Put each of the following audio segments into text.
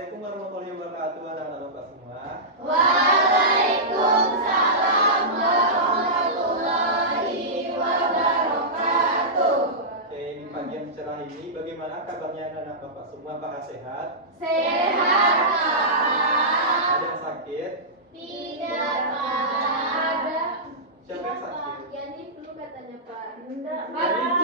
Assalamualaikum warahmatullahi wabarakatuh, anak-anak Bapak semua. Waalaikumsalam warahmatullahi wabarakatuh. Oke, di pagi yang cerah ini bagaimana kabarnya anak-anak Bapak semua? Apakah sehat? Sehat, Pak. Ada yang sakit? Tidak, Pak. Siapa yang sakit? Yani flu katanya, Pak.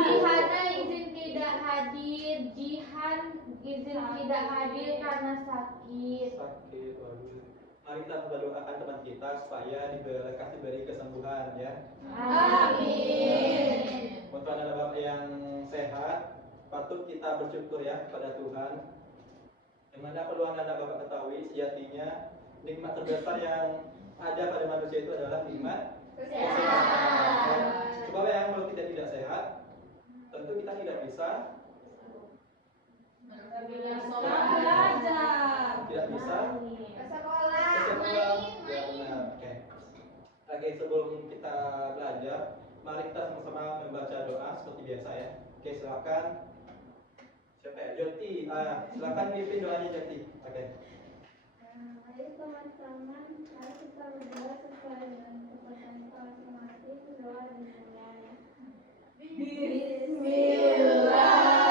Jihana izin tidak hadir. Jihan izin tidak hadir karena sakit. Sakit, waduh. Mari kita berdoakan teman kita supaya diberi kesembuhan ya. Amin. Untuk anak-anak Bapak yang sehat, patut kita bersyukur ya kepada Tuhan. Yang mana perlu anak-anak Bapak ketahui, sejatinya nikmat terbesar yang ada pada manusia itu adalah nikmat kesehatan. Coba yang kalau tidak sehat, tentu kita tidak bisa Belajar. tidak bisa Ke sekolah. Ya benar. Oke, sebelum kita belajar, mari kita sama-sama membaca doa seperti biasa ya. Oke, silakan. Siapa ya? Joti. Silakan pimpin doanya Joti. Oke. Mari teman-teman, mari kita berdoa sesuai dengan kepercayaan kita masing-masing. Doa dimulai. Bismillahirrahmanirrahim.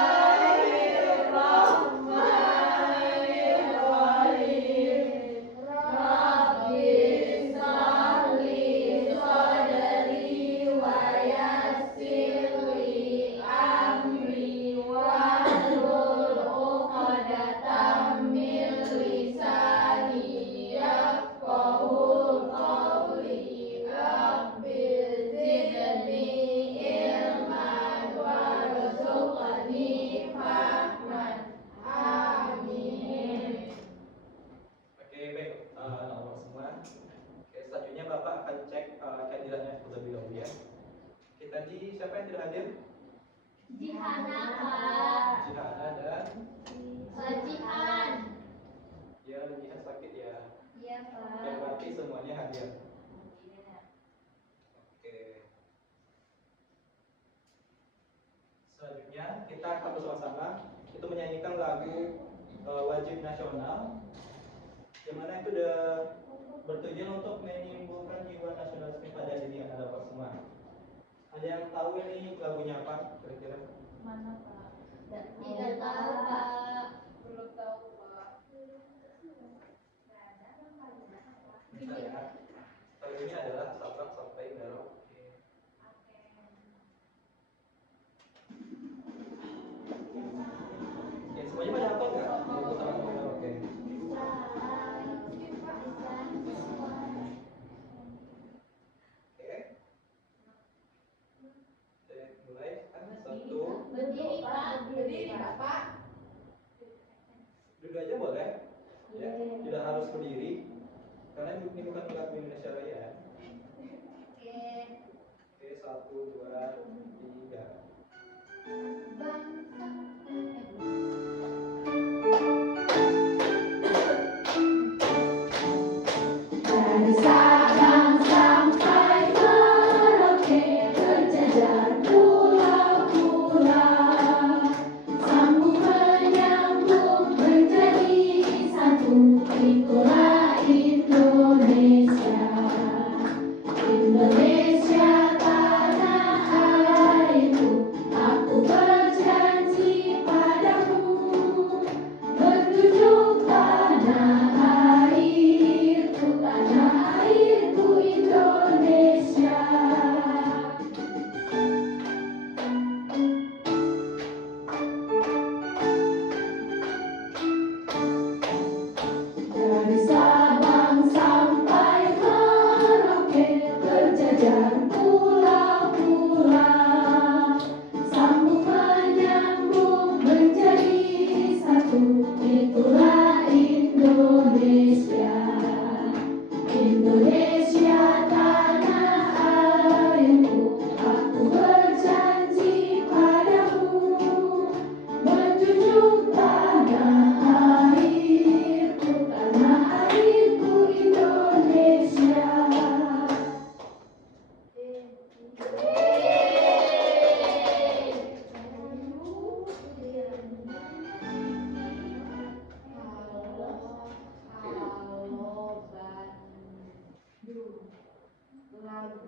Rabbi sholli shodri wa yassir li amri wahlul 'uqdatam min lisani yafqahu qawli. Rabbi zidni ilman warzuqni fahman. Amin. Oke, baik. Anak-anak semua. Oke, selanjutnya Bapak akan cek kandidatnya terlebih dahulu ya. Oke, tadi siapa yang tidak hadir? Jihana, Pak. Jihana dan Jihan. dia Jihan sakit ya. Iya, Oke, Pak. berarti semuanya hadir. Oke. Selanjutnya kita akan bersama-sama itu menyanyikan lagu wajib nasional, yang mana itu udah bertujuan untuk menimbulkan jiwa nasionalisme pada diri anak Bapak semua. Ada yang tahu ini lagunya apa kira-kira? Mana Pak? Tidak tahu, Pak. Belum tahu Pak. Bisa ya. Lagunya adalah Sabang Sampai Merauke. Oke, semuanya pada hafal nggak? Lagu Sabang Sampai Merauke. Oke. Oke, mulai. Satu. Berdiri, Pak. Berdiri, Bapak. Duduk aja boleh. Ya, tidak harus berdiri. Karena ini bukan lagu Indonesia Raya. Oke. Oke, 1, 2, 3. Bangsa. Dari Sabang sampai Merauke, berjajar pulau-pulau, sambung menyambung menjadi satu. Itulah Indonesia. Indonesia tanah airku, aku berjanji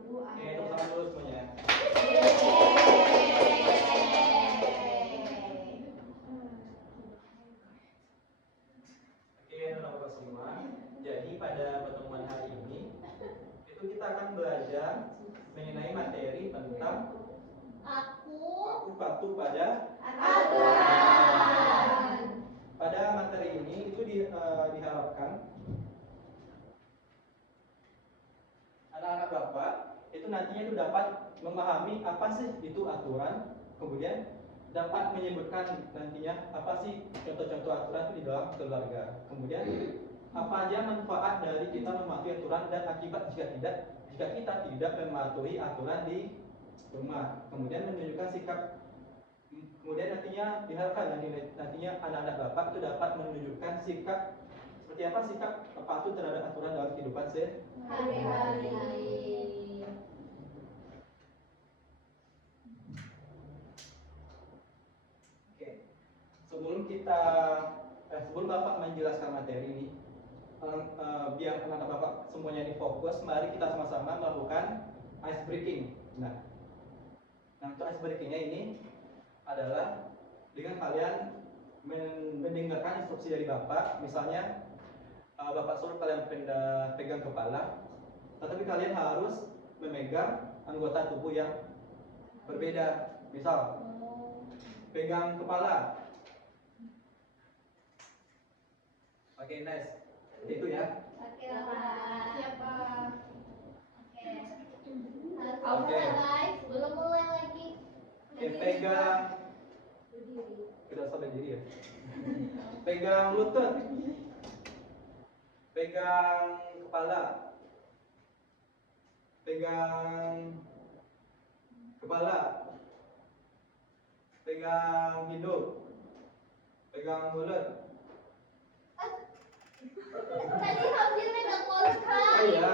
ibu, Oke, ayah. tepuk tangan dulu semuanya. Oke, Bapak semua. Jadi pada pertemuan hari ini itu kita akan belajar mengenai materi tentang aku patuh pada Aturan. pada materi ini itu diharapkan anak-anak Bapak itu nantinya itu dapat memahami apa sih itu aturan, kemudian dapat menyebutkan nantinya apa sih contoh-contoh aturan itu di dalam keluarga, kemudian apa aja manfaat dari kita mematuhi aturan dan akibat jika kita tidak mematuhi aturan di rumah, kemudian menunjukkan sikap. Kemudian nantinya diharapkan nantinya anak-anak Bapak itu dapat menunjukkan sikap seperti apa sikap patuh terhadap aturan dalam kehidupan Hari-hari. Oke. Sebelum Bapak menjelaskan materi ini, biar anak-anak Bapak semuanya ini fokus, mari kita sama-sama melakukan ice breaking. Nah, untuk ice breakingnya ini adalah dengan kalian mendengarkan instruksi dari Bapak. Misalnya Bapak suruh kalian pegang kepala, tetapi kalian harus memegang anggota tubuh yang berbeda. Misal pegang kepala. Oke, nice. Seperti itu ya. Oke, Pak. Siapa? Oke. Harus mulai, guys. Belum mulai lagi. Oke, pegang. Kita sampai diri ya. Pegang lutut. Pegang kepala. Pegang kepala. Pegang hidung. Pegang mulut. Tadi hampir pegang mulut, Pak. Oh iya.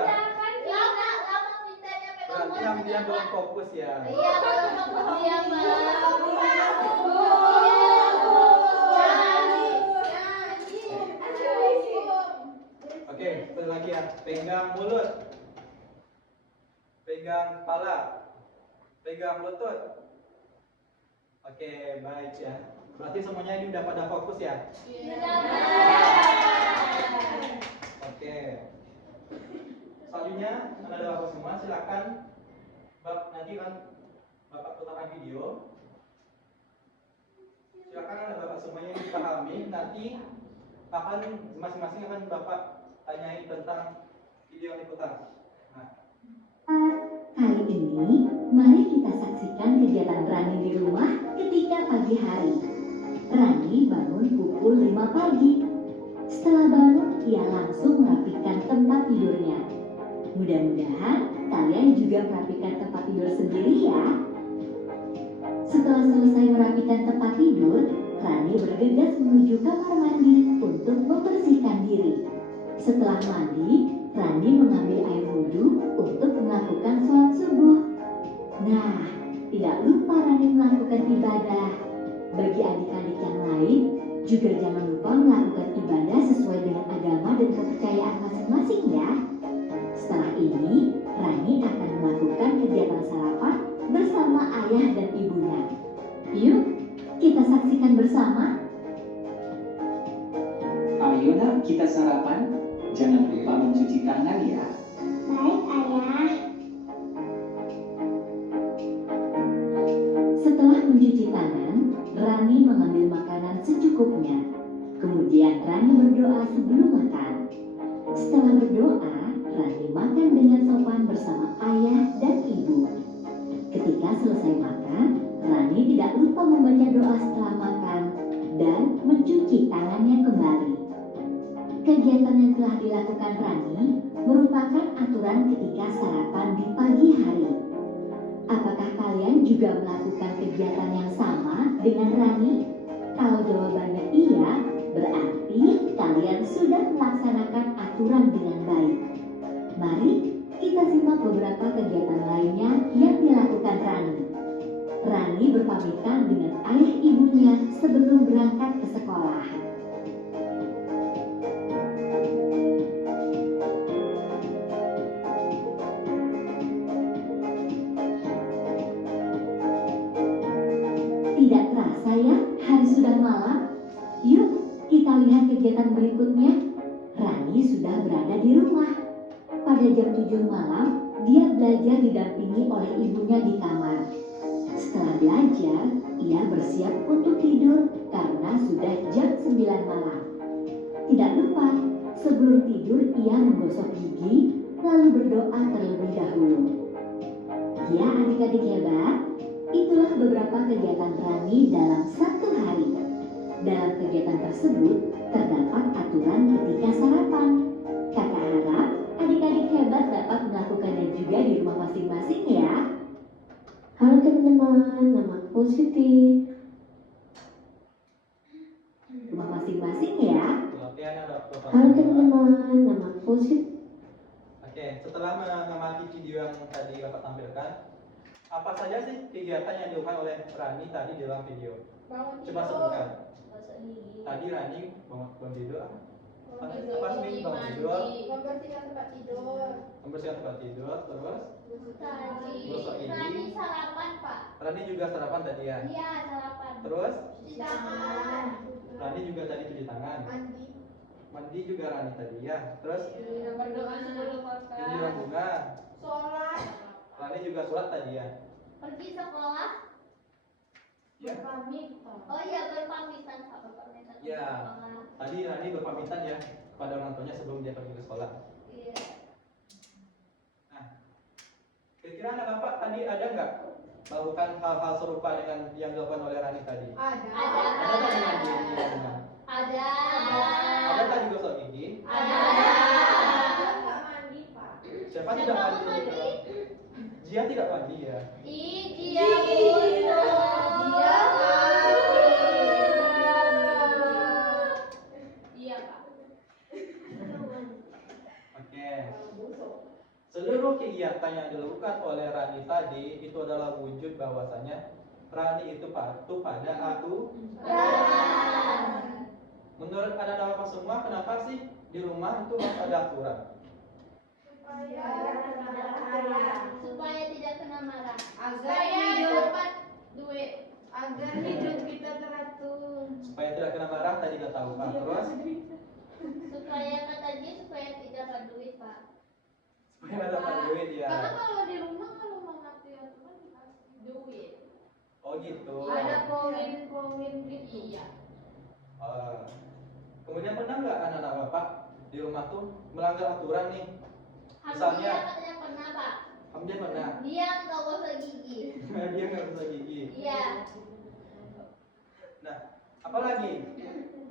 Lama mintanya pegang Berarti mulut. dia belum fokus ya. Iya, belum fokus dia, Bang. Oke, sekali lagi ya. Pegang mulut. Pegang kepala. Pegang lutut. Oke, baik ya. Berarti semuanya ini udah pada fokus ya. Oke. Selanjutnya, anak-anak Bapak semua silakan nanti kan Bapak putarkan video. Silakan anak Bapak semuanya yang dipahami, nanti akan masing-masing akan Bapak tanyai tentang video yang diputar. Nah, Kali ini, mari kita saksikan kegiatan Rani di rumah ketika pagi hari. Rani bangun pukul 5 pagi. Setelah bangun, ia langsung merapikan tempat tidurnya. Mudah-mudahan kalian juga merapikan tempat tidur sendiri ya. Setelah selesai merapikan tempat tidur, Rani bergegas menuju kamar mandi untuk membersihkan diri. Setelah mandi, Rani mengambil air wudhu untuk melakukan sholat subuh. Nah, tidak lupa Rani melakukan ibadah. Bagi adik-adik yang lain, juga jangan lupa melakukan ibadah sesuai dengan agama dan kepercayaan masing-masing ya. Setelah ini, Rani akan melakukan kegiatan sarapan bersama ayah dan ibunya. Yuk, kita saksikan bersama. Ayo nak, kita sarapan. Jangan lupa mencuci tangan ya. Baik, Ayah. Setelah mencuci tangan, Rani mengambil makanan secukupnya. Kemudian Rani berdoa sebelum makan. Setelah berdoa, Rani makan dengan sopan bersama ayah dan ibu. Ketika selesai makan, Rani tidak lupa membaca doa setelah makan dan mencuci tangannya kembali. Kegiatan yang telah dilakukan Rani merupakan aturan ketika sarapan di pagi hari. Apakah kalian juga melakukan kegiatan yang sama dengan Rani? Kalau jawabannya iya, berarti kalian sudah melaksanakan aturan dengan baik. Mari kita simak beberapa kegiatan lainnya yang dilakukan Rani. Rani berpamitan dengan ayah ibunya sebelum berangkat ke sekolah. sayang, hari sudah malam. Yuk, kita lihat kegiatan berikutnya. Rani sudah berada di rumah. Pada jam 7 malam, dia belajar didampingi oleh ibunya di kamar. Setelah belajar, ia bersiap untuk tidur karena sudah jam 9 malam. Tidak lupa, sebelum tidur ia menggosok gigi, lalu berdoa terlebih dahulu. Ya adik-adik hebat, itulah beberapa kegiatan Rani dalam satu hari. Dalam kegiatan tersebut, terdapat aturan ketika sarapan. Kakak harap adik-adik hebat dapat melakukannya juga di rumah masing-masing ya. Halo teman-teman, namaku Siti. Rumah masing-masing ya. Oke, ada Bapak. Halo teman-teman, namaku Siti. Oke, setelah mengamati video yang tadi Bapak tampilkan, apa saja sih kegiatan yang dilakukan oleh Rani tadi di dalam video? Bangun Coba tidur. sebutkan. Gosok gigi. Tadi Rani bangun tidur, pas Gosok nih gigi, bangun tidur, mandi. Membersihkan tempat tidur. membersihkan tempat tidur, terus Tadi Gosok gigi. Rani sarapan, Pak. Rani juga sarapan tadi ya. Iya, sarapan. Terus Cuci tangan. Rani juga tadi cuci tangan, Mandi. mandi juga Rani tadi ya. Terus Berdoa sebelum menyiram bunga, sholat. Rani juga sholat tadi ya. Pergi sekolah. Ya. Pamit. Oh iya, berpamitan, Pak. Berpamitan. ke Ya. sekolah. Tadi Rani berpamitan ya kepada orang tuanya sebelum dia pergi ke sekolah. Iya. Nah, kira-kira anak Bapak tadi ada nggak melakukan hal-hal serupa dengan yang dilakukan oleh Rani tadi? Ada. Ada nggak dengan dia di rumah? Ada. Ada tadi gosok gigi? Ada. Nggak mandi, Pak. Siapa tidak mandi? Dia tidak mandi ya. Ih, dia busuk. Dia Iya, Pak. Oke. Seluruh kegiatan yang dilakukan oleh Rani tadi itu adalah wujud bahwasanya Rani itu patuh pada aturan. Menurut anak-anak Bapak semua, kenapa sih di rumah itu harus ada aturan? Supaya tidak kena marah. Agar Supaya hidup, dapat duit. agar hidup kita teratur. Supaya tidak kena marah tadi kata Bapak. Terus Supaya kata dia supaya tidak dapat duit, Pak. supaya nggak dapat duit ya. Karena kalau di rumah kalau mau ngasih aturan dikasih duit. Oh gitu. Ada poin-poin gitu. Iya. Kemudian pernah nggak anak-anak Bapak di rumah tuh melanggar aturan nih? Alhamdulillah Misalnya, katanya pernah, Pak. Hamdan pernah. Dia nggak gosok gigi. Dia nggak bisa gigi. Iya. Nah, apalagi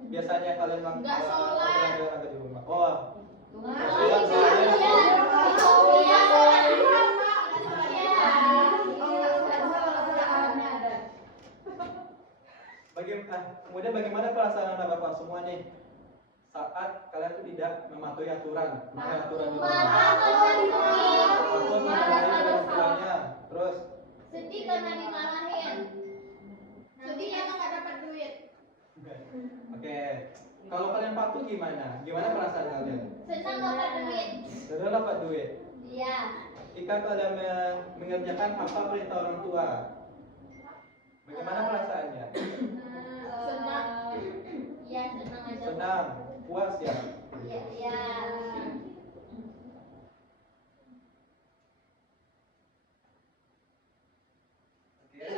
biasanya kalian Nggak sholat. melanggar di rumah? Oh, Iya. Iya. Kemudian bagaimana perasaan anak Bapak semua nih saat kalian tuh tidak mematuhi aturan, melanggar aturan di rumah? Marah kalau sedih. Takut dimarahin orang tuanya. Terus Sedih karena dimarahin. Sedih karena nggak dapat duit. oke. Kalau kalian patuh gimana? Gimana perasaan kalian? Senang dapat duit. Sudah dapat duit. Iya. Jika kalian mengerjakan apa perintah orang tua, bagaimana perasaannya? Senang. Iya, senang aja. Senang, puas ya. Iya, iya. Oke.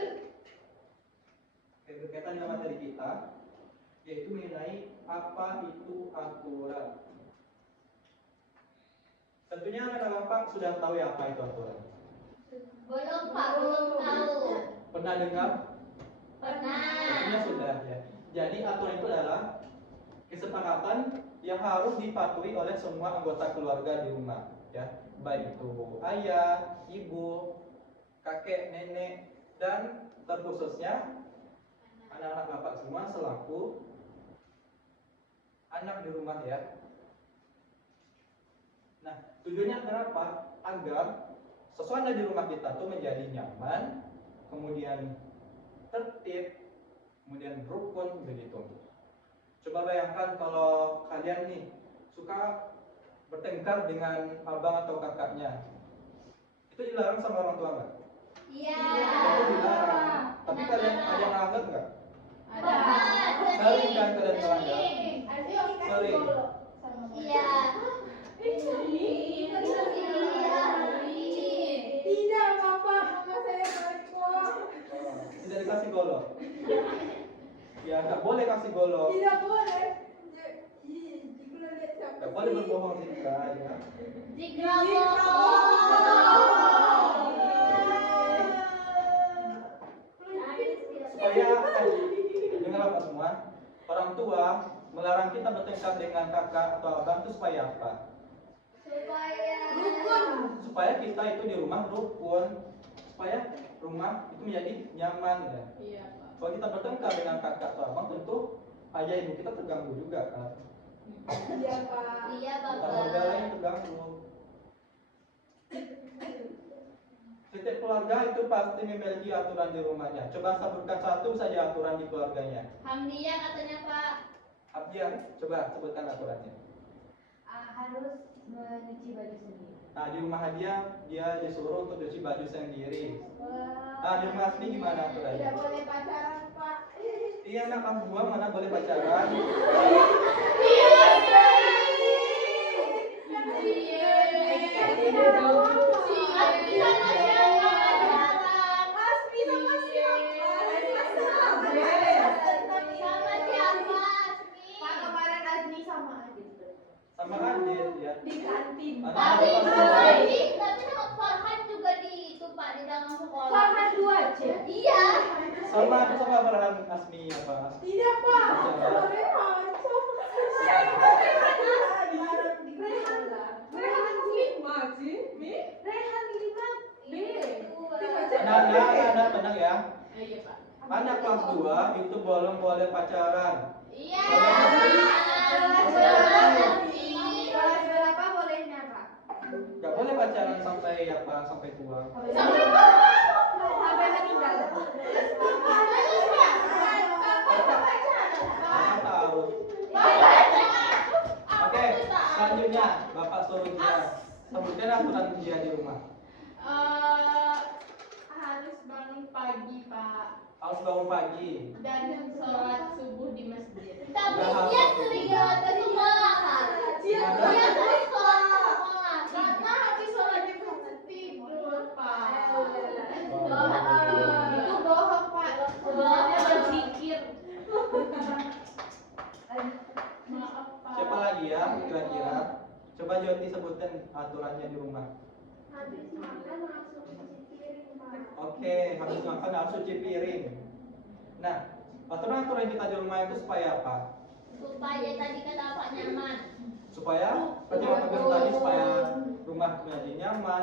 Oke, berkaitan dengan materi kita, yaitu mengenai apa itu aturan. Tentunya anak-anak Bapak sudah tahu ya apa itu aturan. Belum, Pak, belum tahu. Pernah dengar? Pernah. Tentunya sudah ya. Jadi aturan itu adalah kesepakatan yang harus dipatuhi oleh semua anggota keluarga di rumah, ya, baik itu ayah, ibu, kakek, nenek, dan terkhususnya anak-anak Bapak semua selaku anak di rumah ya. Nah, tujuannya berapa? Agar suasana di rumah kita tuh menjadi nyaman, kemudian tertib, kemudian rukun begitu. Coba bayangkan kalau kalian nih suka bertengkar dengan abang atau kakaknya, itu dilarang sama orang tua nggak? Iya. Itu dilarang. Tapi kalian ada yang melanggar nggak? Sering kan kalian melanggar? Sering. Iya. Tidak, Bapak, nama saya Marco. Tidak dikasih golok. Ya nggak boleh kasih golok. Tidak boleh. Jika lihat siapa Nggak boleh berbohong Zikra. Ya. Zikra Supaya dengar apa semua? Orang tua melarang kita bertengkar dengan kakak atau abang itu supaya apa? Supaya kita itu di rumah rukun, supaya rumah itu menjadi nyaman ya. Iya, Pak. Kalau kita bertengkar dengan kakak atau abang tentu ayah ibu kita terganggu juga kan. Iya, Pak. Iya, Keluarga lain terganggu. Setiap keluarga itu pasti memiliki aturan di rumahnya. Coba sebutkan satu saja aturan di keluarganya. Hamdia katanya Pak. Abdian, coba sebutkan aturannya. Harus mencuci baju sendiri. Nah di rumah dia disuruh untuk cuci baju sendiri. Nah di rumah Asmi gimana aturannya? Tidak boleh pacaran, Pak. Iya anak kamu semua mana boleh pacaran? Sama Adit ya. Di kantin. Tapi Anak sama Farhan juga di itu Pak di dalam sekolah. Farhan 2 aja. Iya. sama Farhan Asmi apa? Tidak, Pak. Pacaran. Anak tenang ya. Iya, Pak. Anak kelas 2 itu belum boleh pacaran. Iya. Kelas berapa bolehnya, Pak? Gak boleh pacaran sampai apa? Sampai tua. Sampai meninggal. Mama tahu. Oke, selanjutnya Bapak suruh dia sebutkan aturan dia di rumah. Harus bangun pagi, Pak. Harus bangun pagi. Dan sholat subuh di masjid. Tapi dia sering lewat ke sekolah Pak. Dia sering sholat ke sekolah. Karena habis sholat di masjid tidur, Pak. Bohong. Itu bohong, Pak. Sebenarnya berzikir. Maaf, Pak. Siapa lagi ya kira-kira? Coba Joti sebutkan aturannya di rumah. Habis makan langsung cuci piring, Pak. Oke, habis makan harus cuci piring. Nah, aturan-aturan kita di rumah itu supaya apa? Supaya tadi kata Pak nyaman. Supaya seperti Bapak bilang tadi supaya rumah menjadi nyaman.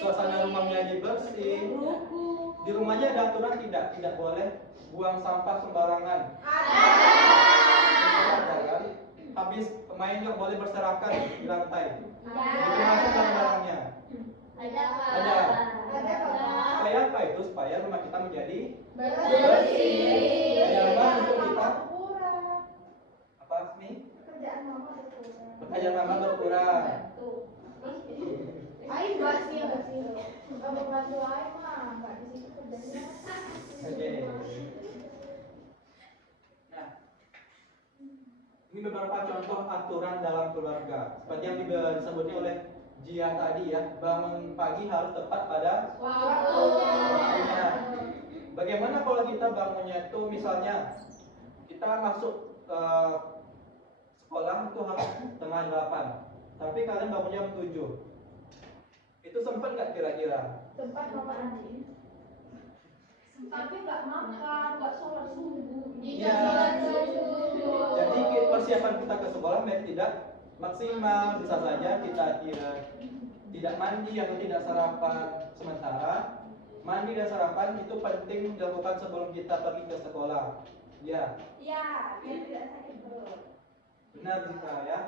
Suasana rumah menjadi bersih. Di rumahnya ada aturan tidak boleh buang sampah sembarangan. Ada kan? Habis pemain nggak boleh berserakan di lantai. Itu masuk barang-barangnya. Ada Pak. Ada. Ada, Pak. Supaya apa itu? Supaya rumah kita menjadi Bersih. nyaman untuk kita. Kurang. Apa Asmi? Kerjaan mama berkurang. Pekerjaan mama berkurang. Aing basil. Kalau bantu Aing mah nggak di situ kerjanya. Oke. Nah, ini beberapa contoh aturan dalam keluarga. Seperti yang disebutnya oleh Jia tadi ya, bangun pagi harus tepat pada waktunya. Bagaimana kalau kita bangunnya itu misalnya kita masuk sekolah itu harus setengah 8, tapi kalian bangunnya jam 7. Itu sempat nggak kira-kira? Tempat mama Andi. Tapi nggak makan, nggak sholat subuh. Iya. Sholat subuh. Jadi persiapan kita ke sekolah memang tidak maksimal, bisa saja kita tidak mandi atau tidak sarapan. Sementara mandi dan sarapan itu penting dilakukan sebelum kita pergi ke sekolah. Ya, Iya, biar tidak sakit perut. benar Zika ya.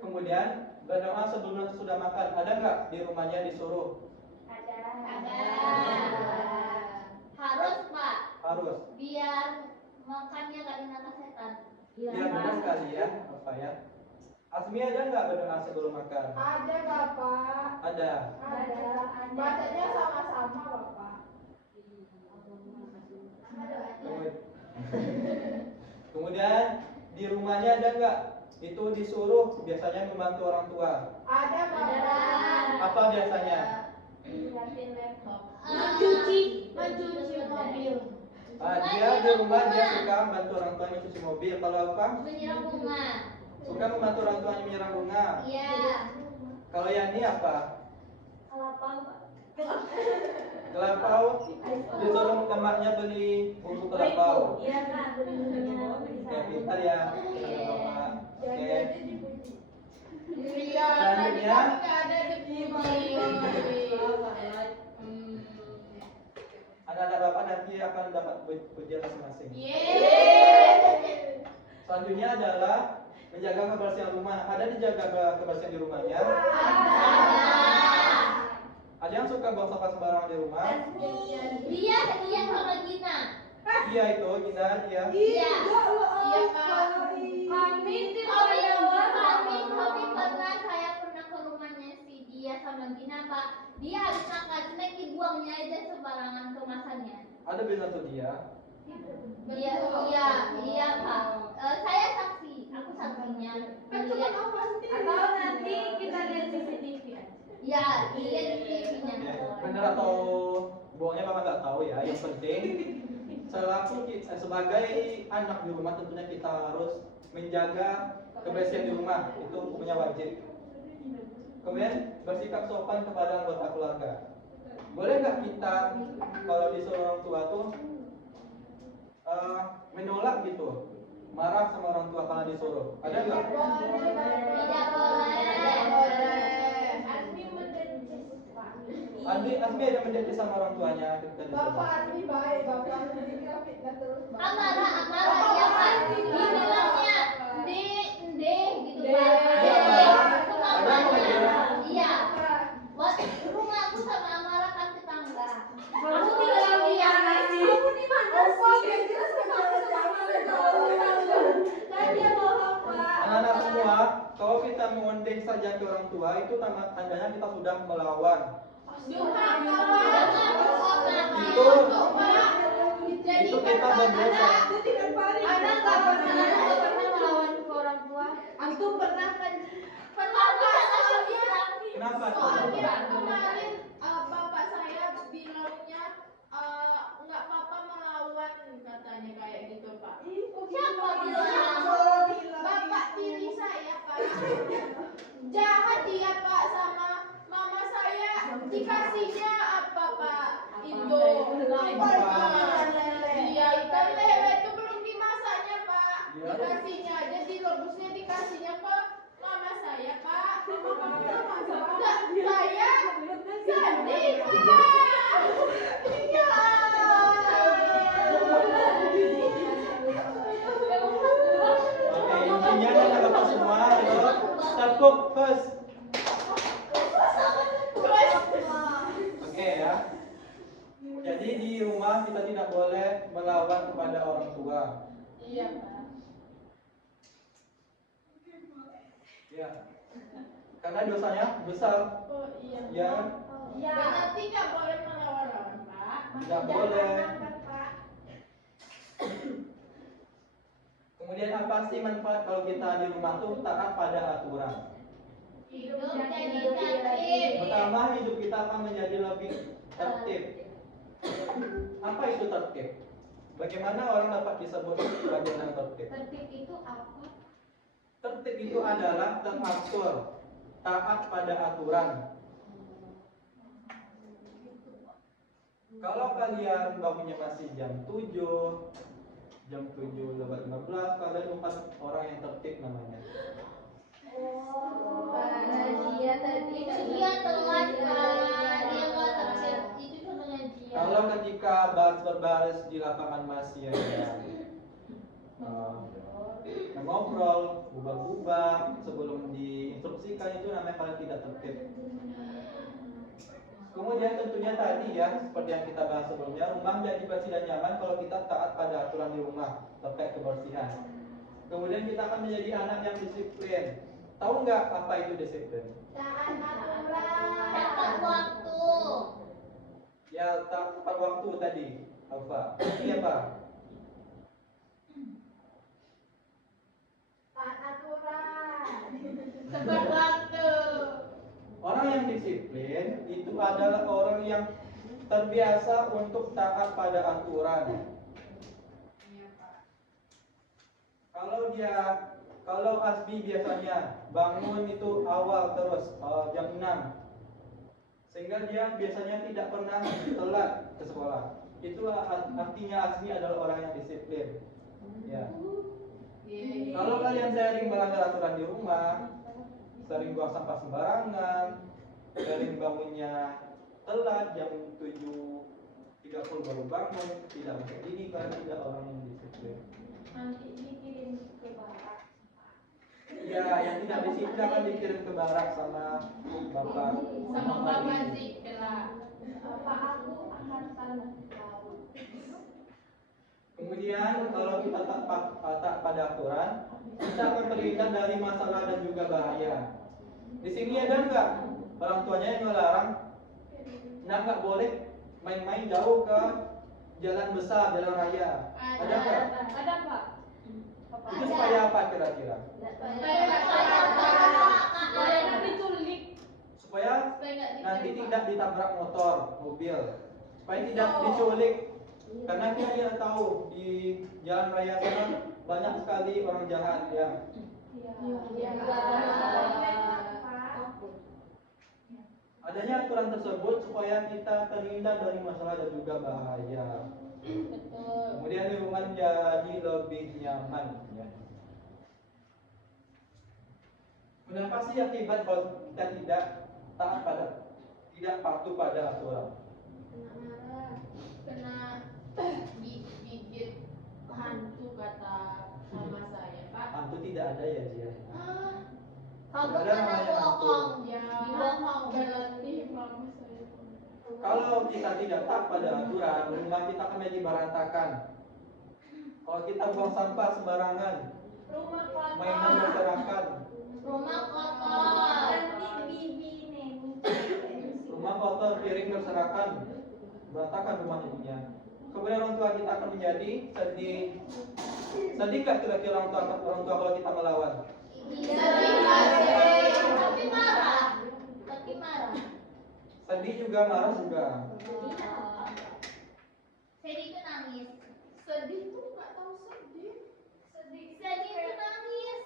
Kemudian berdoa sebelum sudah makan. Ada nggak di rumahnya disuruh? Ada. Harus Pak. Harus. Biar makannya nggak dimakan setan. Ya benar sekali ya, apa ya? Asmi ada nggak berdoa sebelum makan? Ada Bapak. Ada. Ada. Bacanya sama-sama Bapak. Kemudian di rumahnya ada nggak? Itu disuruh biasanya membantu orang tua. Ada Bapak. Apa biasanya? Liatin laptop. Mencuci mobil. Dia di rumah dia suka bantu orang tuanya cuci mobil. Kalau apa? Menyiram bunga. Suka membantu orang tuanya menyiram bunga. Iya. Kalau Yani apa? Kelapa. Kelapau. Disuruh emaknya beli bumbu kelapau. Iya kak, belinya Oke, pintar ya. Kata bapak. Oke. Iya, tadi Selanjutnya. kami nggak ada dipuji. Anak-anak bapak nanti akan dapat pujian masing-masing. Yeay. Selanjutnya adalah menjaga kebersihan rumah. Ada dijaga kebersihan di rumahnya? Ada yang suka buang sampah sembarangan di rumah? Dia sama Gina. Iya itu, Gina, iya. Iya. Iya Kak. Kami pernah saya pernah ke rumahnya si dia sama Gina Pak. Dia habis makan snack dibuangnya aja sembarangan kemasannya. Ada benar tuh dia. Iya Pak. Saya saksi, aku saksinya. Melihat. Atau nanti kita lihat CCTV aja. Ya, lihat di TV-nya. Benar atau bohongnya bapak nggak tahu ya. Yang penting sebagai anak di rumah tentunya kita harus menjaga kebersihan di rumah. Itu hukumnya wajib. Kemudian bersikap sopan kepada anggota keluarga. Boleh nggak kita kalau disuruh orang tua tuh menolak gitu, marah sama orang tua kalau disuruh? Ada nggak? Tidak boleh. Asmi ada menjadi sama orang tuanya ketika disuruh. Bapak Asmi baik, Bapak jadi fitnah terus. Bapak. Amarah ya Pak. Dibilangnya de gitu De. Pak. Iya, Pak. Itu Ada namanya. yang Iya. Buat rumahku sama Amarah kan tetangga. Aku Kamu tinggal di yang Kamu di mana sih? Jelas kan dia bohong Pak. Anak-anak semua, kalau kita mengondek saja ke orang tua itu tandanya kita sudah melawan. Durhaka Itu jadi itu kita berdosa. anak nggak pernah melawan ke orang tua. Antum pernah kan? Kenapa? Soalnya kemarin bapak saya bilangnya nggak apa-apa melawan katanya kayak gitu Pak. Siapa bilang? Bapak tiri saya Pak. Jahat dia Pak sama mama saya. Dikasihnya apa Pak? Itu iya ikan lele itu belum dimasaknya Pak. Iya. Dikasihnya aja direbusnya dikasihnya ke mama saya Pak. Enggak, saya sedih Pak. Iya. Oke, intinya anak-anak semua adalah tepuk first. Oke ya. Jadi di rumah kita tidak boleh melawan kepada orang tua. Iya Pak. Ya. Karena dosanya besar. Oh iya. Ya, Iya. Berarti nggak boleh melawan orang Pak. tidak boleh. Kemudian apa sih manfaat kalau kita di rumah tuh taat pada aturan? Hidup jadi tertib. Pertama, hidup kita akan menjadi lebih tertib. Apa itu tertib? Bagaimana orang dapat disebut sebagai orang tertib? Tertib itu apa? Tertib itu adalah teratur, taat pada aturan. Kalau kalian bangunnya masih jam 7 lewat 15, kalian bukan orang yang tertib namanya. Dia tadi itu dia telat Pak. Dia nggak tertib. Itu contohnya dia. Kalau ketika berbaris di lapangan masih ada ngobrol, bubak-bubak sebelum diinstruksikan, itu namanya kalian tidak tertib. Kemudian tentunya tadi ya, seperti yang kita bahas sebelumnya, rumah menjadi bersih dan nyaman kalau kita taat pada aturan di rumah terkait kebersihan. Kemudian kita akan menjadi anak yang disiplin. Tahu nggak apa itu disiplin? Taat aturan. Tepat waktu. Ya, tepat waktu tadi. Apa? Ini apa? Taat aturan. Tepat waktu. Orang yang disiplin itu adalah orang yang terbiasa untuk taat pada aturan. Iya, Pak. Kalau Asbi biasanya bangun itu awal terus jam 6, sehingga dia biasanya tidak pernah telat ke sekolah. Itu artinya Asbi adalah orang yang disiplin. Ya. Kalau kalian sering melanggar aturan di rumah, sering buang sampah sembarangan, sering bangunnya telat jam 7.30 baru bangun, tidak masuk dini, kalian tidak orang yang disiplin. Nanti dikirim ke barat. Ya, yang tidak disiplin akan dikirim ke barak sama bapak. Sama Bapak Zikra. Bapak aku akan tanggung jawab. Kemudian kalau kita taat pada aturan, kita akan terhindar dari masalah dan juga bahaya. Di sini ada nggak orang tuanya yang melarang, nggak boleh main-main jauh ke jalan besar, jalan raya? Ada nggak? Ada, Pak. Itu supaya apa kira-kira? Supaya nggak diculik. Supaya Supaya nggak nanti ditembak. tidak ditabrak motor, mobil, supaya tidak diculik. Karena kita tidak tahu di jalan raya sana banyak sekali orang jahat ya. Iya. Adanya aturan tersebut supaya kita terhindar dari masalah dan juga bahaya. Betul. Kemudian lingkungan jadi lebih nyaman ya. Kenapa sih akibat kalau kita tidak patuh pada aturan? Kena digigit hantu kata mama saya, Pak. Hantu tidak ada ya dia. Kamu Tidak ada kan namanya aku hantu. bohong. Ya, Dibohong. berarti mama saya. Kalau kita tidak taat pada aturan, rumah kita akan menjadi berantakan. Kalau kita buang sampah sembarangan, Rumah kotor. mainan berserakan, Rumah kotor. rumah kotor, piring berserakan, berantakan rumah jadinya. Kemudian orang tua kita akan menjadi sedih. Sedih nggak kira-kira orang tua kalau kita melawan? Tapi marah. Tapi marah. Sedih juga, marah juga. Sedih itu nangis. Sedih tuh nggak tahu sedih. Sedih itu nangis.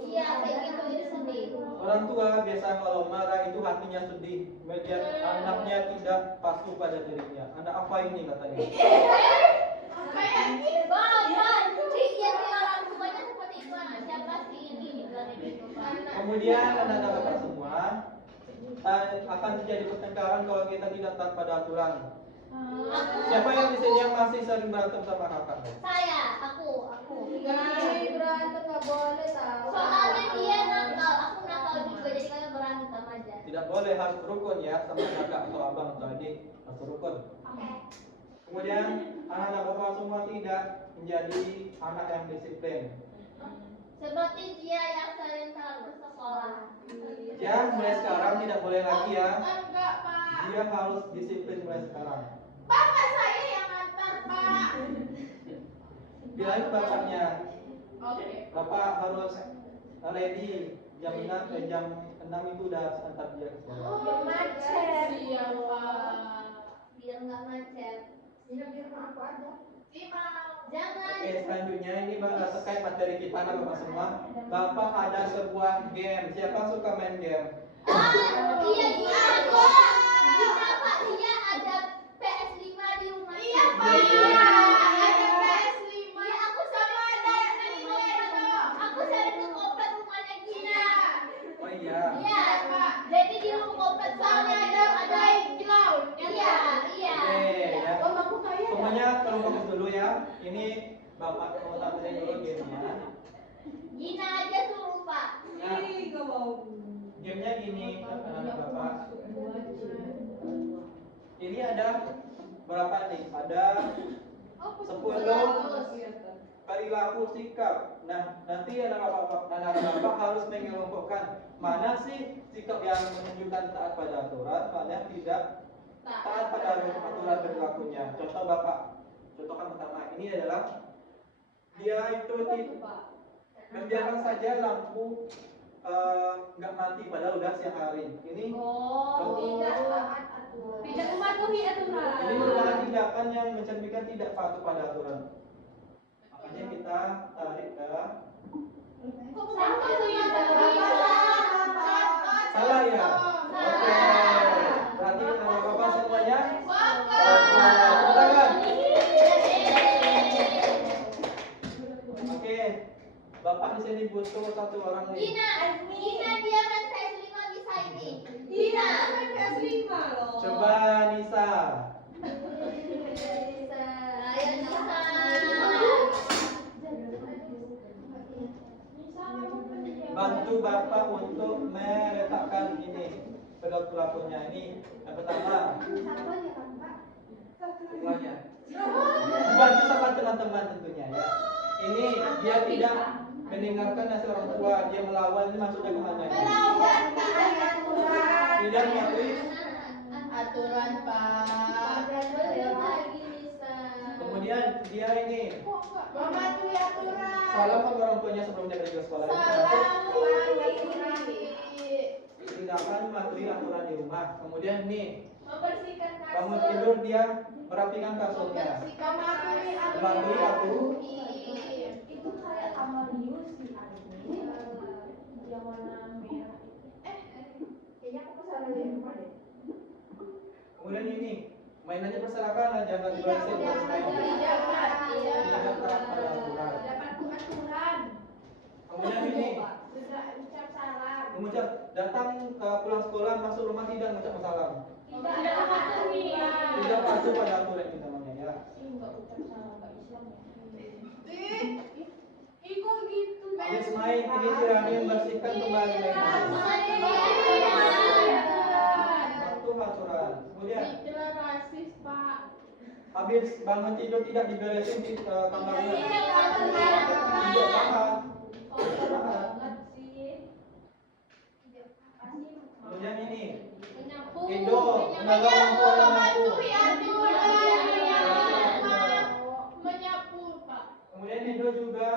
Iya, kayak gitu itu sedih. Orang tua biasa kalau marah itu hatinya sedih, melihat anaknya tidak patuh pada dirinya. Anak apa ini katanya? Kayak gitu. Bapak, iya orang tuanya seperti itu. Siapa sih ini dibilang gitu, Pak? Kemudian anak-anak bapak semua akan terjadi pertengkaran kalau kita tidak taat pada aturan. Siapa yang di sini yang masih sering berantem sama kakak? Saya, aku. Guys, berantem nggak boleh tahu. Soalnya dia nakal, aku nakal juga, jadi kalian berantem aja. Tidak boleh, harus rukun ya sama kakak atau abang atau adik, harus rukun. Oke. Kemudian anak-anak bapak semua tidak menjadi anak yang disiplin. Seperti dia yang sering telat ke sekolah. Ya, mulai sekarang tidak boleh lagi ya. Enggak, Pak. Dia harus disiplin mulai sekarang. Bapak saya yang antar, Pak. Bilangin bapaknya, Oke. bapak harus ready jam 6 itu udah harus antar dia ke sekolah. Oh, macet. Siap, Pak. Biar nggak macet. Jangan. Oke, selanjutnya ini terkait materi kita bapak semua. Bapak ada sebuah game. Siapa suka main game? Iya, aku. Bisa Pak, dia ada PS5 di rumah. Iya, Pak. Iya. Ada PS5. Iya, aku Sama ada Nintendo. Aku sering ke komplek rumahnya Gina. Oh iya. Iya, Pak. jadi di rumah komplek Sama soalnya ada playground. Iya. Oke ya. Oh, aku kayak. Semuanya kalau fokus dulu ya. Ini bapak mau tampilin dulu gamenya. Gina aja suruh Pak. Nah, gamenya gini anak-anak bapak. Ini ada berapa nih? Ada 10 kali perilaku, sikap. Nah, nanti anak bapak harus mengelompokkan mana sih sikap yang menunjukkan taat pada aturan, mana yang tidak taat pada aturan perilakunya. Contohkan pertama, ini adalah dia itu membiarkan saja lampu nggak mati padahal udah siang hari. Ini Tidak taat aturan. Tidak mematuhi aturan. ini merupakan tindakan yang mencerminkan tidak patuh pada aturan. Makanya kita tarik ke salah ya. Oke. Berarti anak bapak semuanya. Tepuk tangan. Oke. Bapak di sini butuh satu orang nih. Dina dia kan PS5 bisa ini. Dina kan PS5 loh. Coba Nisa. Ayo Nisa. Bantu bapak untuk meletakkan ini perilakunya. Ini yang pertama. Semuanya. Dibantu sama teman-teman tentunya ya. Ini dia tidak mendengarkan nasihat orang tua, dia melawan. Ini maksudnya kemana? Melawan taat aturan. Tidak mematuhi. Aturan, Pak. Belum lagi Nisa. Kemudian dia ini Mematuhi aturan. salah sama orang tuanya sebelum dia pergi ke sekolah. Ini termasuk tindakan mematuhi aturan di rumah. Kemudian nih Membersihkan bangun kasur. tidur dia merapikan kasurnya. Mematuhi Mematuhi aturan. Itu kayak Amalius di anime yang warna merah. Kayaknya aku salah di rumah deh. Kemudian ini mainannya berserakan, jangan diberesin terus main. Tidak taat pada aturan. Dapat aturan. Kemudian ini Sudah ucap salam. mengucap datang ke pulang sekolah masuk rumah tidak mengucap salam. Tidak mematuhi. Tidak patuh pada aturan itu namanya ya. Enggak ucap salam, enggak Islam ya. Iko gitu. Habis main ini si Rani membersihkan kembali mainan. Patuh aturan. Kemudian Mitra rasis, Pak. habis bangun tidur tidak diberesin di kamarnya. Tidak Tidak tahan. banget sih. Kemudian ini Menyapu. Indo menolong orang tua yang mampu. Mematuhi aturan. Menyapu, Pak. Kemudian Indo juga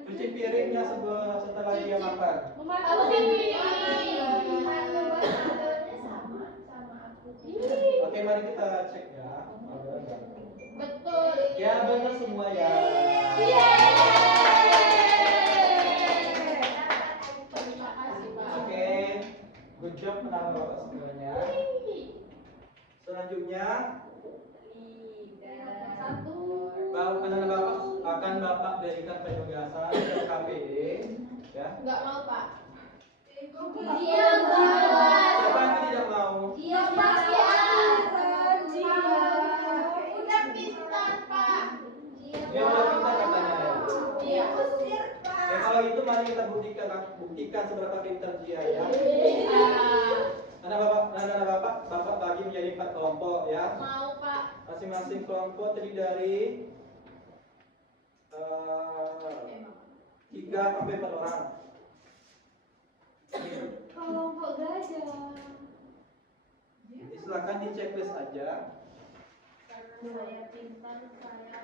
cuci piringnya setelah dia makan. Mematuhi. Sama aku. Oke, mari kita cek ya. Betul. Ya benar semua ya. Terima kasih, Pak. Oke, good job menang bapak semuanya. Selanjutnya, anak bapak akan bapak berikan penugasan ke KPD, ya. Enggak mau, Pak. Dia buat. Siapa yang tidak mau? Dia buat. Udah pintar, Pak. Dia udah pintar katanya. Ya. Iya. Ya kalau gitu mari kita buktikan seberapa pintar dia ya. Anak bapak bagi menjadi 4 kelompok ya. Mau, Pak. Masing-masing kelompok terdiri dari 3 sampai 4 orang. Kelompok gajah. Silakan di checklist aja. Saya pintar, saya.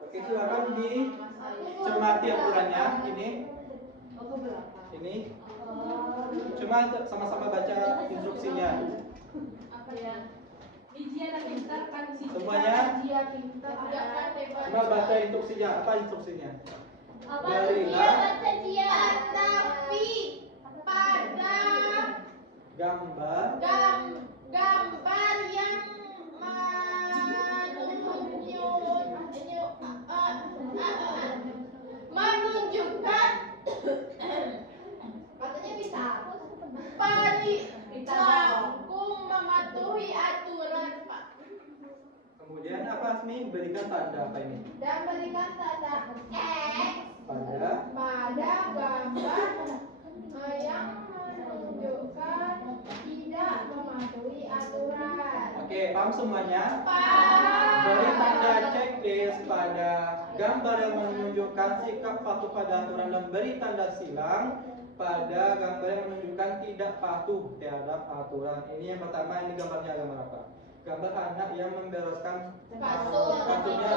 Oke, silakan dicermati aturannya. Ini. Cuma sama-sama baca instruksinya. Apa ya? Biji anak pintar kan sih. Semuanya Dia pintar. Enggak kan bebas. cuma baca instruksinya. Apa instruksinya? Apa Dari dia baca dia? Tapi pada gambar gambar yang menunjukkan katanya bisa perilaku mematuhi aturan, Pak, kemudian apa Asmi? Berikan tanda apa ini? dan berikan tanda X Pada pada gambar yang menunjukkan tidak mematuhi aturan. Oke, paham semuanya? Pak. Beri tanda checklist pada gambar yang menunjukkan sikap patuh pada aturan dan beri tanda silang pada gambar yang menunjukkan tidak patuh terhadap aturan. Ini yang pertama, ini gambarnya gambar apa? Gambar anak yang membereskan kasurnya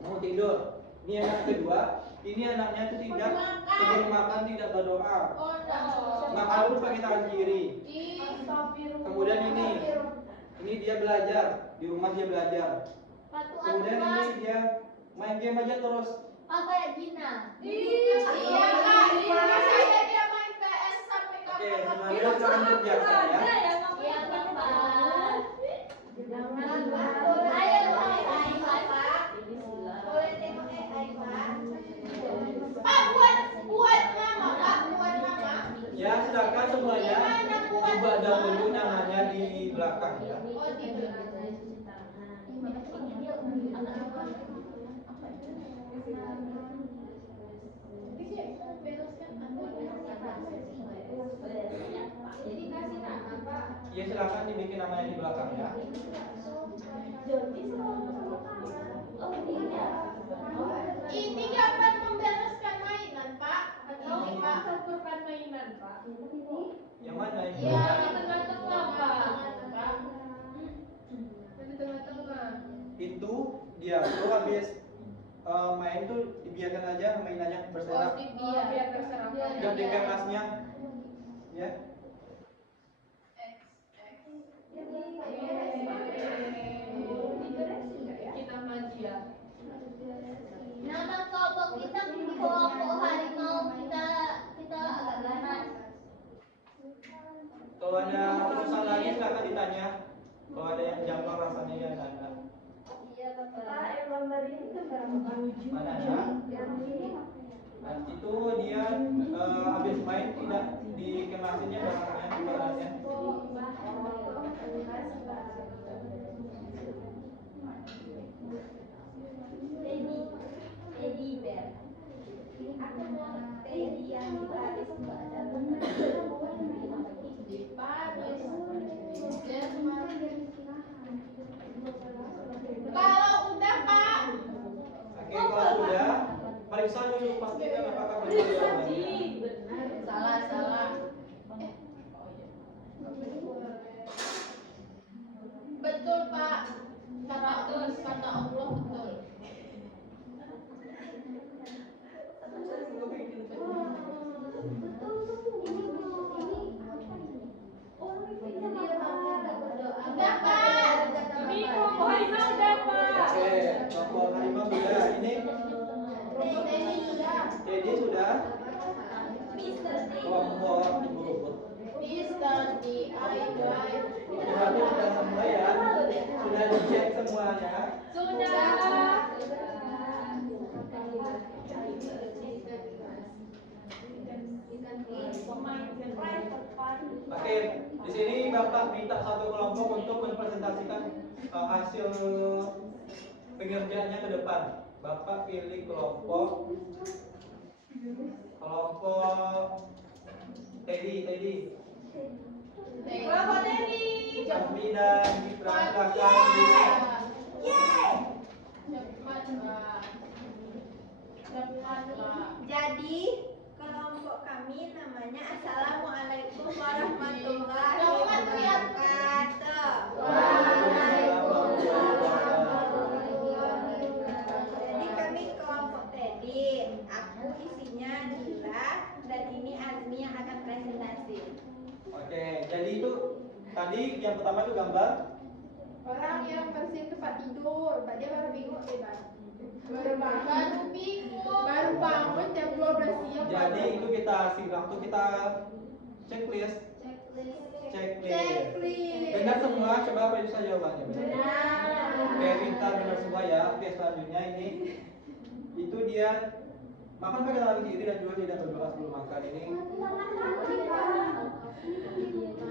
mau tidur. Ini anak kedua, ini anaknya itu tidak sebelum makan tidak berdoa. Makan dulu pakai tangan kiri. Kemudian ini dia belajar, di rumah dia belajar. Patuh Kemudian aturan. ini dia main game aja terus. Kayak Gina. Iya kak, ini saya dia main PS sampai Oke, kapan? semuanya jangan kerjakan ya. Iya Bapak. Jangan Ayo Bapak. boleh tengok Pak. Pak buat nama kak, buat nama. Ya, silakan semuanya coba dahulu namanya di belakang ya. Oh di belakang. Jadi kasih nama Pak. Ya, silakan dibikin namanya di belakang ya. Jody sama kamu. Oh iya. Ini gambar membereskan mainan pak atau Ini. pak? Campurkan mainan, Pak. Yang mana ini? Iya di tengah-tengah, Pak. Di tengah-tengah. Itu dia tuh habis main tuh dibiarkan aja mainannya Oh berserak. di biar. Biar terserah. Dan di kertasnya ya. Kita magia. Nama kelompok kita kelompok harimau, kita agak ganas. Kalau ada urusan lagi silakan ditanya. Kalau ada yang jambang rasanya ya tanya. Iya Bapak. Pak, yang gambar ini gambar apa? Mana ya? Yang ini. Nah, itu dia habis main tidak dikemasinnya barangnya. Teddy bear. Aku mau Teddy yang dibaris Kalau udah pak, Oke, kalau sudah periksa dulu pastikan apakah benar jawabannya. salah. Betul pak, kata Allah betul. Udah pak. Ini kelompok harimau udah, Pak. Oke, kelompok harimau sudah. Ini Teddy sudah. Dedi sudah. Kelompok ubur-ubur. Mister DIY. Berarti sudah semua ya. Sudah dicek semuanya. Sudah. Oke, di sini Bapak minta satu kelompok untuk mempresentasikan hasil pengerjaannya ke depan. Bapak pilih kelompok Teddy. Kelompok Teddy. Kami dan Citra silakan. Cepat pak. Jadi kelompok kami namanya Assalamualaikum warahmatullahi wabarakatuh. Jadi kami kelompok Teddy. Aku isinya Dila dan ini Azmi yang akan presentasi. Oke, jadi itu tadi yang pertama itu gambar. Orang yang bersihin tempat tidur, Pak dia baru bingung deh Pak. Baru bangun jam 12 siang. Jadi itu kita silang tuh kita checklist. Benar semua, coba periksa jawabannya. Oke, pintar benar semua ya. Oke, selanjutnya ini itu dia makan pakai tangan kiri dan juga tidak berdoa sebelum makan ini.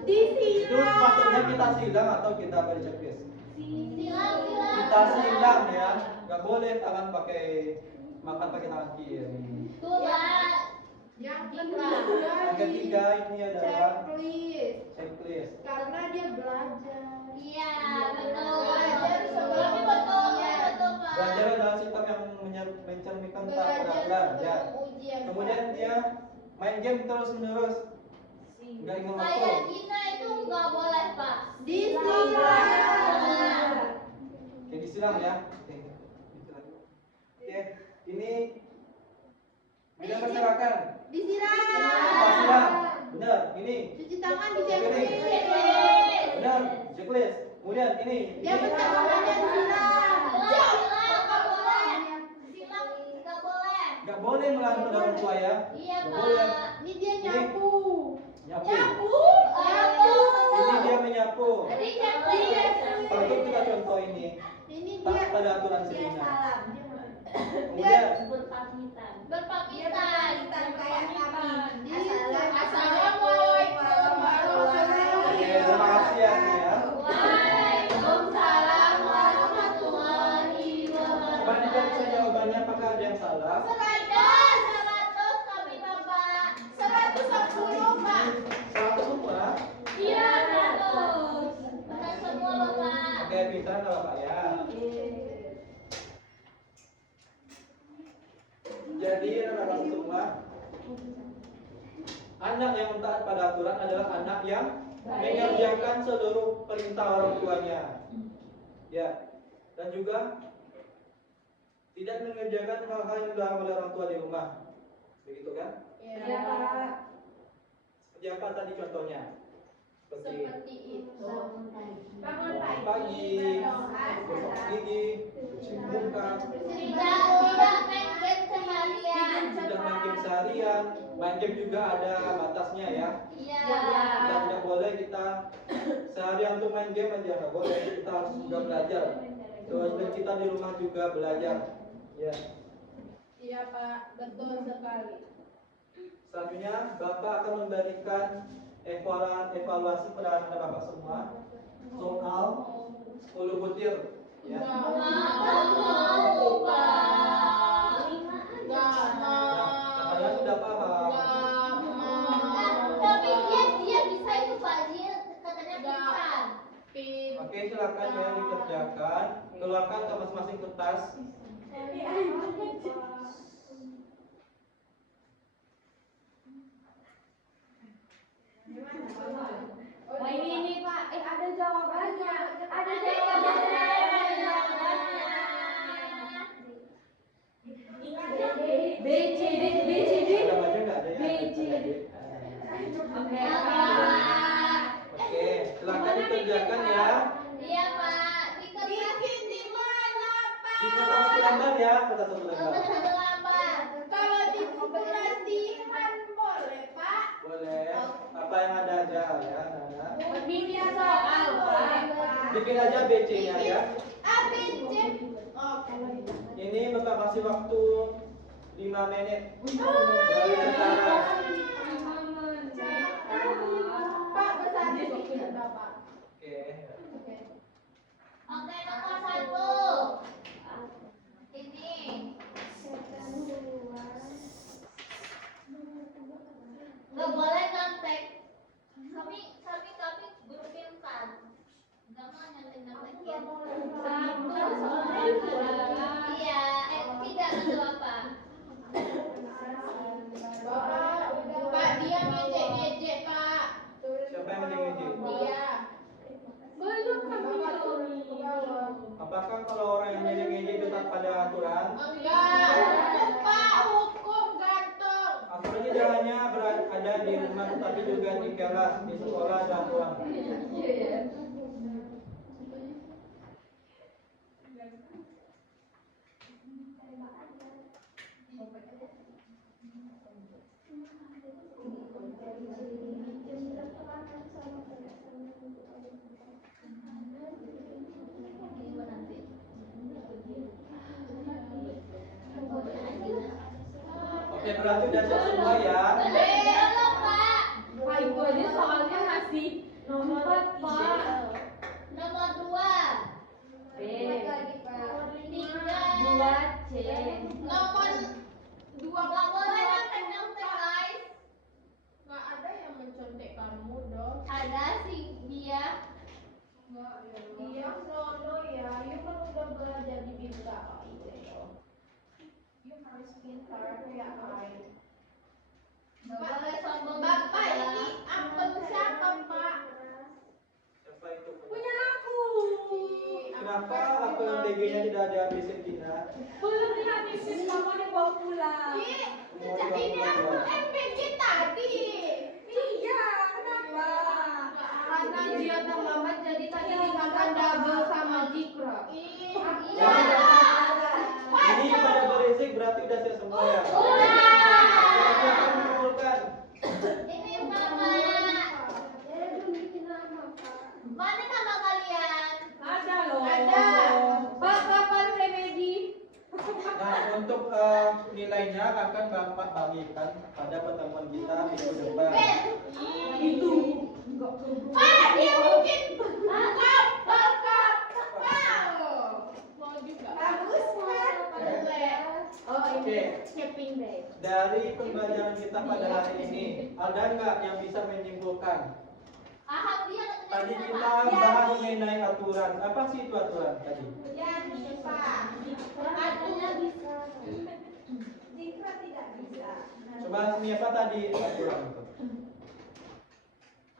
Itu sepatutnya kita silang atau kita beri checklist? Silang. Kita silang ya, nggak boleh tangan pakai makan pakai tangan kiri. Tuh Pak. Yang Yang ketiga ini adalah checklist. checklist. Karena dia belajar. Iya betul. Belajar sebelum Tapi betul Pak. Belajar adalah sikap yang mencerminkan Belajar peraturan ya. sebelum ujian. Kemudian dia main game terus menerus, nggak ingat waktu. Kayak Gina itu nggak boleh pak. Oke, disiram ya. Oke, disiram. Oke, ini beda pergerakan. Disiram. Benar, ini. Cuci tangan di Piring. Benar, checklist. Kemudian ini. Dia Ini. pecah tangannya disiram. Silang nggak boleh. Silang nggak boleh. Nggak boleh melawan orang tua ya. Iya Nggak boleh. pak. Ini dia nyapu. Nyapu. Nyapu. Ini dia menyapu. Tadi checklist. Patut kita contoh ini. Ini Tak dia pada aturan sebelumnya. salam. Kemudian Berpamitan. Kayak kami. Assalamualaikum warahmatullahi oke, terima kasih ya Nia ya. Waalaikumsalam warahmatullahi Coba wabarakatuh. dicari saja jawabannya, apakah ada yang salah? 100 kami bapak. 110 Pak. 100 semua. Iya 100. Benar semua bapak. Oke, pintar nggak Bapak ya? Jadi anak-anak semua, anak yang taat pada aturan adalah anak yang mengerjakan seluruh perintah orang tuanya. Ya, dan juga tidak mengerjakan hal-hal yang dilarang oleh orang tua di rumah. Begitu kan? Ya. Seperti apa tadi contohnya? Seperti itu. bangun pagi, gosok gigi, cuci muka, Tidak main game seharian. tidak main game seharian. Main game juga ada batasnya ya. Iya. Kita tidak boleh kita seharian untuk main game aja nggak boleh. Kita harus juga belajar. Kewajiban kita di rumah juga belajar. Ya. Iya Pak, betul sekali. Selanjutnya Bapak akan memberikan evaluasi pada anak-anak Bapak semua soal 10 butir. Ya. Nggak mau pak. Gak mau. Nah, kalian sudah paham. Gak mau. Tapi dia bisa itu pak. Dia katanya pintar. Oke, silakan ya dikerjakan. Keluarkan ke masing-masing kertas. Oh ini Pak, ada jawabannya. Ada B C D Ada baca nggak ada ya? B, C, D. Oke Pak. Oke, silakan dikerjakan ya. Iya pak. Di kertas. Di mana Pak? Di kertas satu lembar ya, kertas satu lembar. Kertas satu lembar. Kalau di buku latihan boleh Pak? Boleh. Apa yang ada aja ya, Nana. Bikin soal Pak. Bikin aja BC-nya ya. A, B, C. Oke. Ini Bapak kasih waktu 5 menit. Dari sekarang. Pak, besar sedikit Bapak. Oke. Oke nomor 1. Ini. Nggak boleh nyontek. Kami guru pintar. Nggak mau nyontek-nyontekin. Iya, tidak ada bapak. Bapak, Pak dia ngejek-ngejek Pak. Siapa yang ngejek-ngejek? Dia. Belum kami Bapak turun ke bawah. Apakah kalau orang yang ngejek-ngejek itu tak pada aturan? Enggak. Hukum Pak, hukum gantung. Aturannya jangan hanya berada di rumah, tetapi juga di kelas, di sekolah dan ruang. Oke, berarti udah siap semua ya. Belum pak. Pak itu aja soalnya ngasih nomor 4 Pak. Nomor 2. B. 3. 2 C. Nomor 2 Nggak boleh nyontek-nyontek guys. Nggak ada yang mencontek kamu dong. Ada sih dia. Iya, sono ya. You kan udah belajar di BKA itu. Nggak boleh sombong. Bapak ini apel siapa Pak? Siapa itu? Punya aku. Kenapa apel yang DG-nya tidak dihabisin Tina? Belum dihabisin, kamu dibawa pulang. Ini apel MBG tadi. Iya, kenapa? Karena dia terlambat jadi tadi dimakan double sama Jikra. Iya. Ini pada berisik berarti udah siap semua ya. Silakan mengumpulkan. Ini mama. Mana nama kalian? Ada loh. Ada. Pak, kapan remedi? Nah, untuk nilainya akan Bapak bagikan pada pertemuan kita minggu depan. Itu. Pak, dia bikin bakat. Mau juga. Bagus kan? Oh ini Oke. shipping day. Dari pembelajaran kita pada hari ini, ada nggak yang bisa menyimpulkan? Aham dia katanya Tadi bisa, kita Pak. bahas mengenai aturan. Apa sih itu aturan tadi? Ya bisa. Artinya bisa. Jika tidak bisa. Coba apa tadi aturan itu?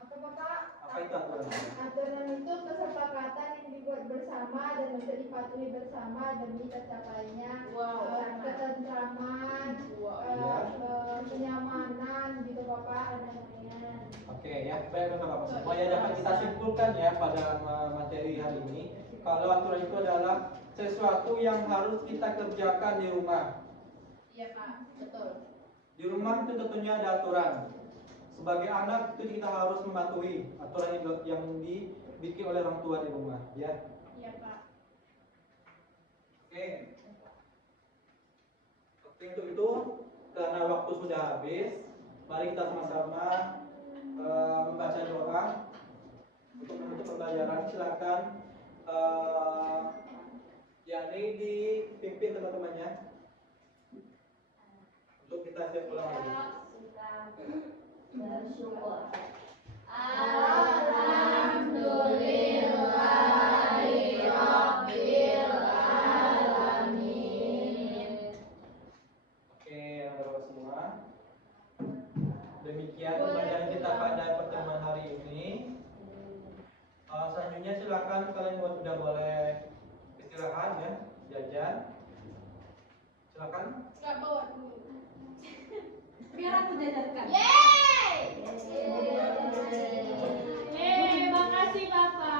Apa Bapak? Apa itu aturan? Aturan itu kesepakatan yang dibuat bersama dan untuk dipatuhi bersama demi tercapainya ketentraman, kenyamanan gitu Bapak. Oke ya, baik Bapak-Bapak semua ya, dapat kita simpulkan ya pada materi hari ini. Kalau aturan itu adalah sesuatu yang harus kita kerjakan di rumah. Iya Pak, betul. Di rumah itu tentunya ada aturan. Sebagai anak itu kita harus mematuhi aturan yang dibikin oleh orang tua di rumah, ya. Iya Pak. Oke. Oke, untuk itu karena waktu sudah habis, mari kita sama-sama membaca doa untuk menutup pembelajaran. Silakan yakni dipimpin teman-temannya untuk kita siap pulang lagi. Bersyukur. Alhamdulillahirabbil alamin. Oke, Bapak semua. Demikian pembelajaran kita pada pertemuan hari ini. Selanjutnya silakan kalian sudah boleh istirahat ya, jajan. Silakan. Enggak bawa dulu. Biar aku jajarkan. Yeay! Makasih Bapak.